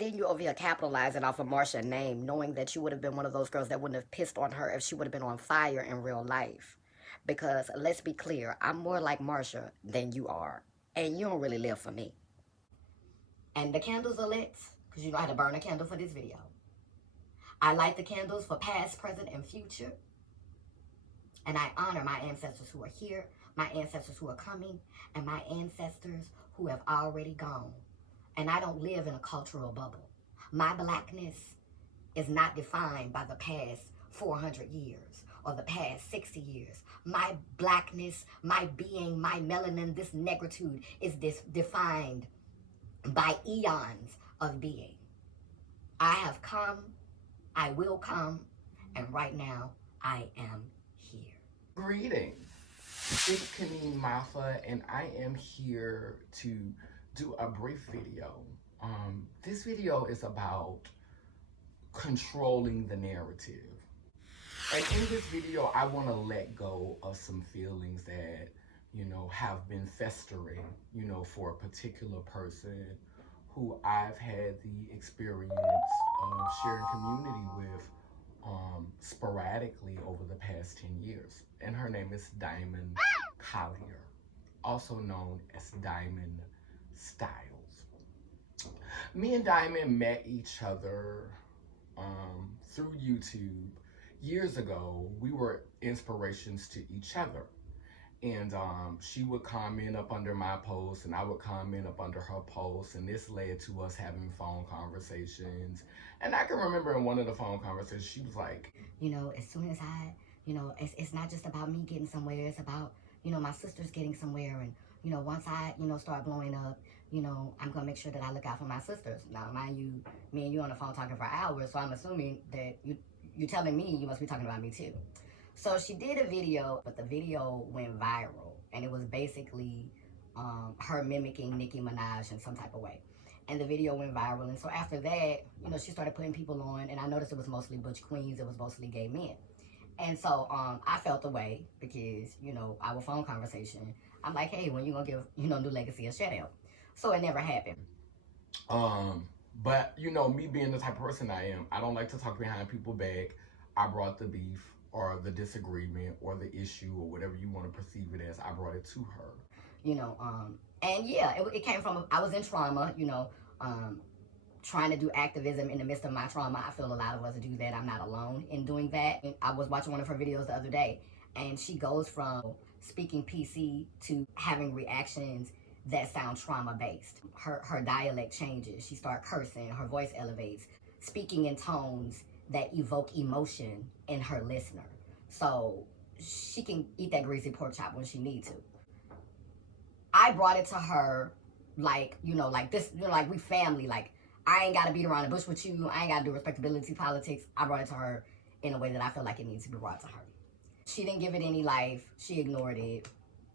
then you over here capitalizing off of Marsha's name, knowing that you would have been one of those girls that wouldn't have pissed on her if she would have been on fire in real life. Because let's be clear, I'm more like Marsha than you are. And you don't really live for me. And the candles are lit, because you know how to burn a candle for this video. I light the candles for past, present, and future. And I honor my ancestors who are here, my ancestors who are coming, and my ancestors who have already gone. And I don't live in a cultural bubble. My blackness is not defined by the past 400 years or the past 60 years. My blackness, my being, my melanin, this negritude is defined by eons of being. I have come, I will come, and right now I am here. Greetings. It's Kaneen Mafa, and I am here to do a brief video. This video is about controlling the narrative. And in this video, I want to let go of some feelings that, have been festering, for a particular person who I've had the experience of sharing community with sporadically over the past 10 years. And her name is Diamond Collier, also known as Diamond Styles. Me and Diamond met each other through YouTube years ago. We were inspirations to each other. And she would comment up under my posts, and I would comment up under her posts, and this led to us having phone conversations. And I can remember in one of the phone conversations, she was like, as soon as I, it's not just about me getting somewhere, it's about, my sisters getting somewhere. And, once I, start blowing up, I'm going to make sure that I look out for my sisters. Now, mind you, me and you on the phone talking for hours, so I'm assuming that you're telling me you must be talking about me too. So she did a video, but the video went viral, and it was basically her mimicking Nicki Minaj in some type of way. And the video went viral, and so after that, she started putting people on, and I noticed it was mostly butch queens, it was mostly gay men. And so I felt the way because, our phone conversation, I'm like, hey, when you gonna give, New Legacy a shout out? So it never happened. But, me being the type of person I am, I don't like to talk behind people's back. I brought the beef or the disagreement or the issue or whatever you want to perceive it as. I brought it to her. And yeah, it came from, I was in trauma, trying to do activism in the midst of my trauma. I feel a lot of us do that. I'm not alone in doing that. And I was watching one of her videos the other day, and she goes from speaking PC to having reactions that sound trauma-based. Her dialect changes. She starts cursing. Her voice elevates, speaking in tones that evoke emotion in her listener. So she can eat that greasy pork chop when she needs to. I brought it to her like, like this, like we family. Like, I ain't got to beat around the bush with you. I ain't got to do respectability politics. I brought it to her in a way that I feel like it needs to be brought to her. She didn't give it any life. She ignored it.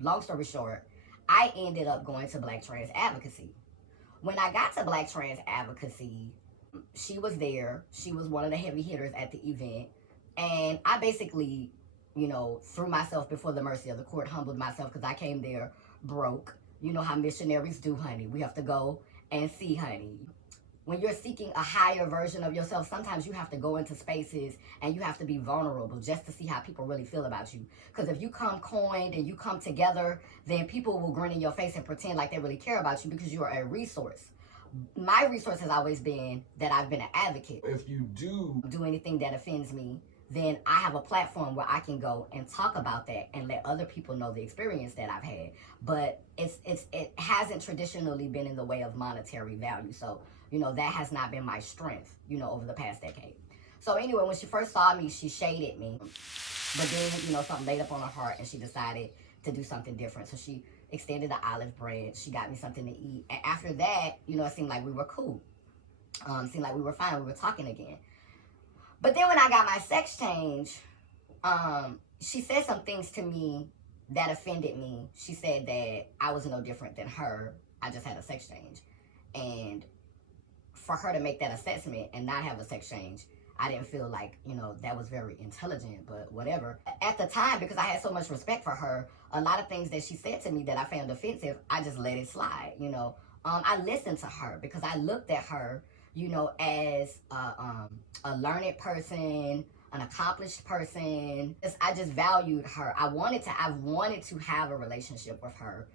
Long story short, I ended up going to Black Trans Advocacy. When I got to Black Trans Advocacy, she was there. She was one of the heavy hitters at the event. And I basically, threw myself before the mercy of the court, humbled myself because I came there broke. You know how missionaries do, honey. We have to go and see, honey. When you're seeking a higher version of yourself, sometimes you have to go into spaces and you have to be vulnerable just to see how people really feel about you. Because if you come coined and you come together, then people will grin in your face and pretend like they really care about you because you are a resource. My resource has always been that I've been an advocate. If you do anything that offends me, then I have a platform where I can go and talk about that and let other people know the experience that I've had. But it hasn't traditionally been in the way of monetary value. So, that has not been my strength, over the past decade. So anyway, when she first saw me, she shaded me. But then, something laid up on her heart and she decided to do something different. So she extended the olive branch. She got me something to eat. And after that, it seemed like we were cool. Seemed like we were fine. We were talking again. But then when I got my sex change, she said some things to me that offended me. She said that I was no different than her. I just had a sex change. And for her to make that assessment and not have a sex change, I didn't feel like, that was very intelligent, but whatever. At the time, because I had so much respect for her, a lot of things that she said to me that I found offensive, I just let it slide, I listened to her because I looked at her, you know, as a learned person, an accomplished person. I just valued her. I wanted to have a relationship with her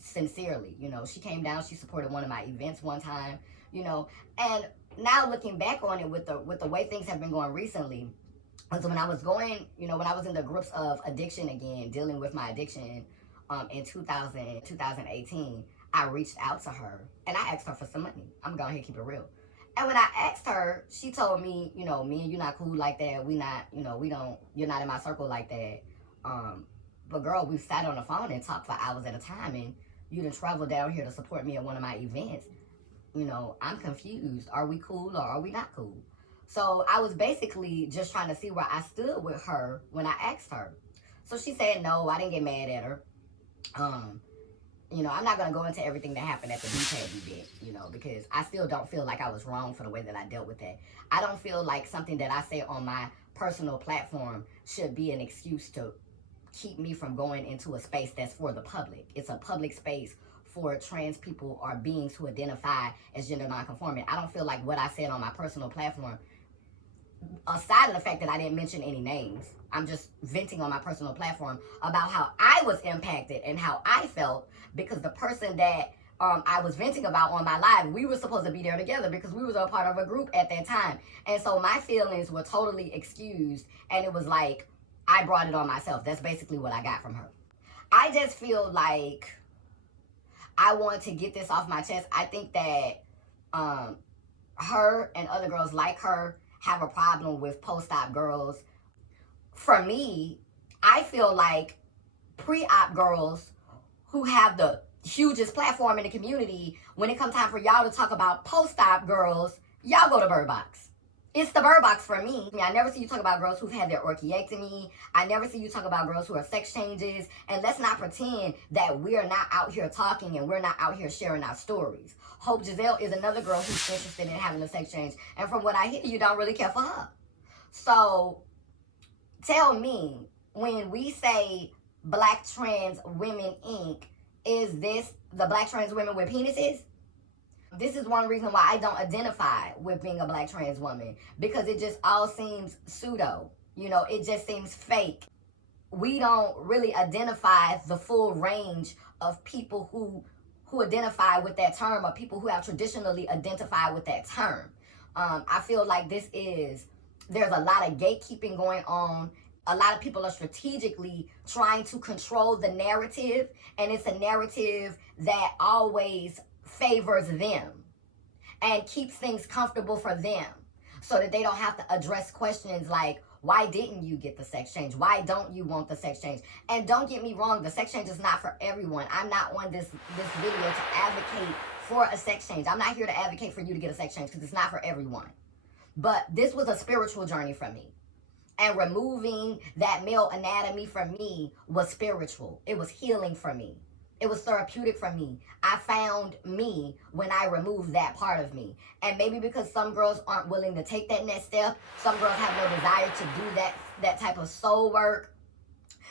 sincerely. You know, she came down, she supported one of my events one time, you know, and now looking back on it with the way things have been going recently, was when I was going, you know, when I was in the groups of addiction again, dealing with my addiction in 2018, I reached out to her and I asked her for some money. I'm going to keep it real. And when I asked her, she told me, you know, me and you not cool like that. We not, you know, we don't, you're not in my circle like that. But girl, we sat on the phone and talked for hours at a time, and you done traveled down here to support me at one of my events. You know, I'm confused. Are we cool or are we not cool? So I was basically just trying to see where I stood with her when I asked her. So she said no. I didn't get mad at her. You know, I'm not going to go into everything that happened at the BTAG event, you know, because I still don't feel like I was wrong for the way that I dealt with that. I don't feel like something that I say on my personal platform should be an excuse to keep me from going into a space that's for the public. It's a public space for trans people or beings who identify as gender nonconforming. I don't feel like what I said on my personal platform, aside of the fact that I didn't mention any names, I'm just venting on my personal platform about how I was impacted and how I felt, because the person that I was venting about on my live, we were supposed to be there together because we was a part of a group at that time. And so my feelings were totally excused, and it was like I brought it on myself. That's basically what I got from her. I just feel like I want to get this off my chest. I think that her and other girls like her have a problem with post-op girls. For me, I feel like pre-op girls who have the hugest platform in the community, when it comes time for y'all to talk about post-op girls, y'all go to Bird Box. It's the Bird Box for me. I never see you talk about girls who've had their orchiectomy. I never see you talk about girls who are sex changes. And let's not pretend that we're not out here talking and we're not out here sharing our stories. Hope Giselle is another girl who's interested in having a sex change. And from what I hear, you don't really care for her. So tell me, when we say Black Trans Women Inc., is this the Black trans women with penises? This is one reason why I don't identify with being a Black trans woman, because it just all seems pseudo. You know, it just seems fake. We don't really identify the full range of people who identify with that term, or people who have traditionally identified with that term. I feel like there's a lot of gatekeeping going on. A lot of people are strategically trying to control the narrative, and it's a narrative that always favors them and keeps things comfortable for them, so that they don't have to address questions like, why didn't you get the sex change? Why don't you want the sex change? And don't get me wrong, the sex change is not for everyone. I'm not on this video to advocate for a sex change. I'm not here to advocate for you to get a sex change, because it's not for everyone. But this was a spiritual journey for me. And removing that male anatomy from me was spiritual. It was healing for me. It was therapeutic for me. I found me when I removed that part of me. And maybe because some girls aren't willing to take that next step, some girls have no desire to do that type of soul work,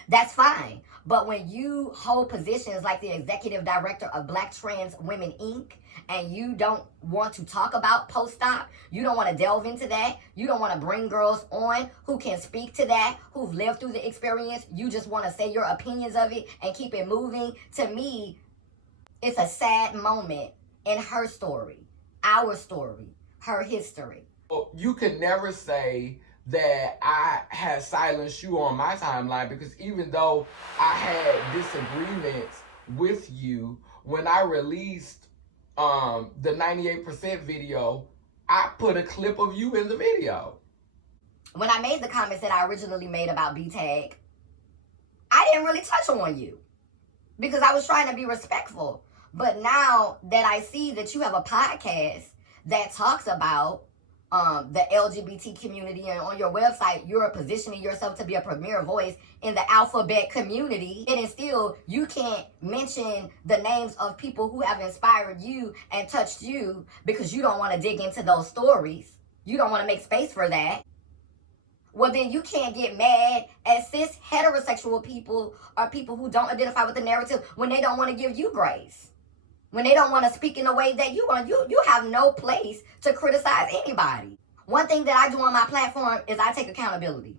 that's fine. But when you hold positions like the executive director of Black Trans Women Inc., and you don't want to talk about post-op, you don't want to delve into that, you don't want to bring girls on who can speak to that, who've lived through the experience, you just want to say your opinions of it and keep it moving, to me, it's a sad moment in her story, our story, her history. Well, you could never say that I had silenced you on my timeline, because even though I had disagreements with you, when I released the 98% video, I put a clip of you in the video. When I made the comments that I originally made about BTAG, I didn't really touch on you because I was trying to be respectful. But now that I see that you have a podcast that talks about the LGBT community, and on your website, you're positioning yourself to be a premier voice in the alphabet community, and still you can't mention the names of people who have inspired you and touched you because you don't want to dig into those stories. You don't want to make space for that. Well, then you can't get mad at cis heterosexual people or people who don't identify with the narrative when they don't want to give you grace. When they don't want to speak in a way that you want, you have no place to criticize anybody. One thing that I do on my platform is I take accountability.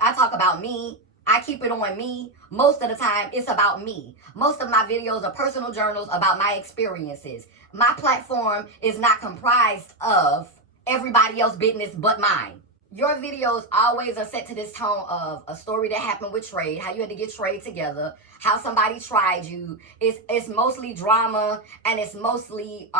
I talk about me. I keep it on me. Most of the time, it's about me. Most of my videos are personal journals about my experiences. My platform is not comprised of everybody else's business but mine. Your videos always are set to this tone of a story that happened with Trade, how you had to get Trade together, how somebody tried you. It's mostly drama, and it's mostly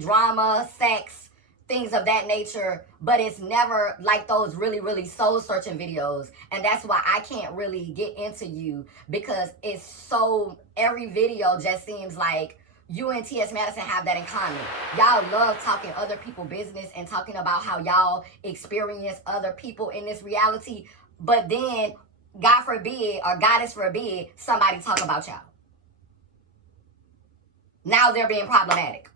drama, sex, things of that nature, but it's never like those really, really soul searching videos. And that's why I can't really get into you, because it's so, every video just seems like you and T.S. Madison have that in common. Y'all love talking other people's business and talking about how y'all experience other people in this reality, but then, God forbid, or Goddess forbid, somebody talk about y'all. Now they're being problematic.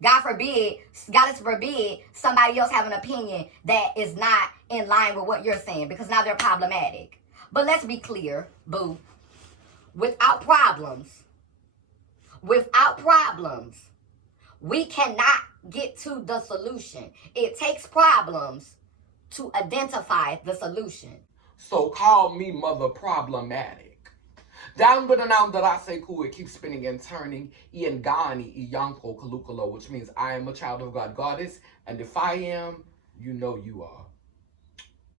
God forbid, Goddess forbid, somebody else have an opinion that is not in line with what you're saying, because now they're problematic. But let's be clear, boo. Without problems, we cannot get to the solution. It takes problems to identify the solution. So call me mother problematic. Down but now that I say cool, it keeps spinning and turning. Iangani, Iyanko, Kalukalo, which means I am a child of God, goddess. And if I am, you know you are.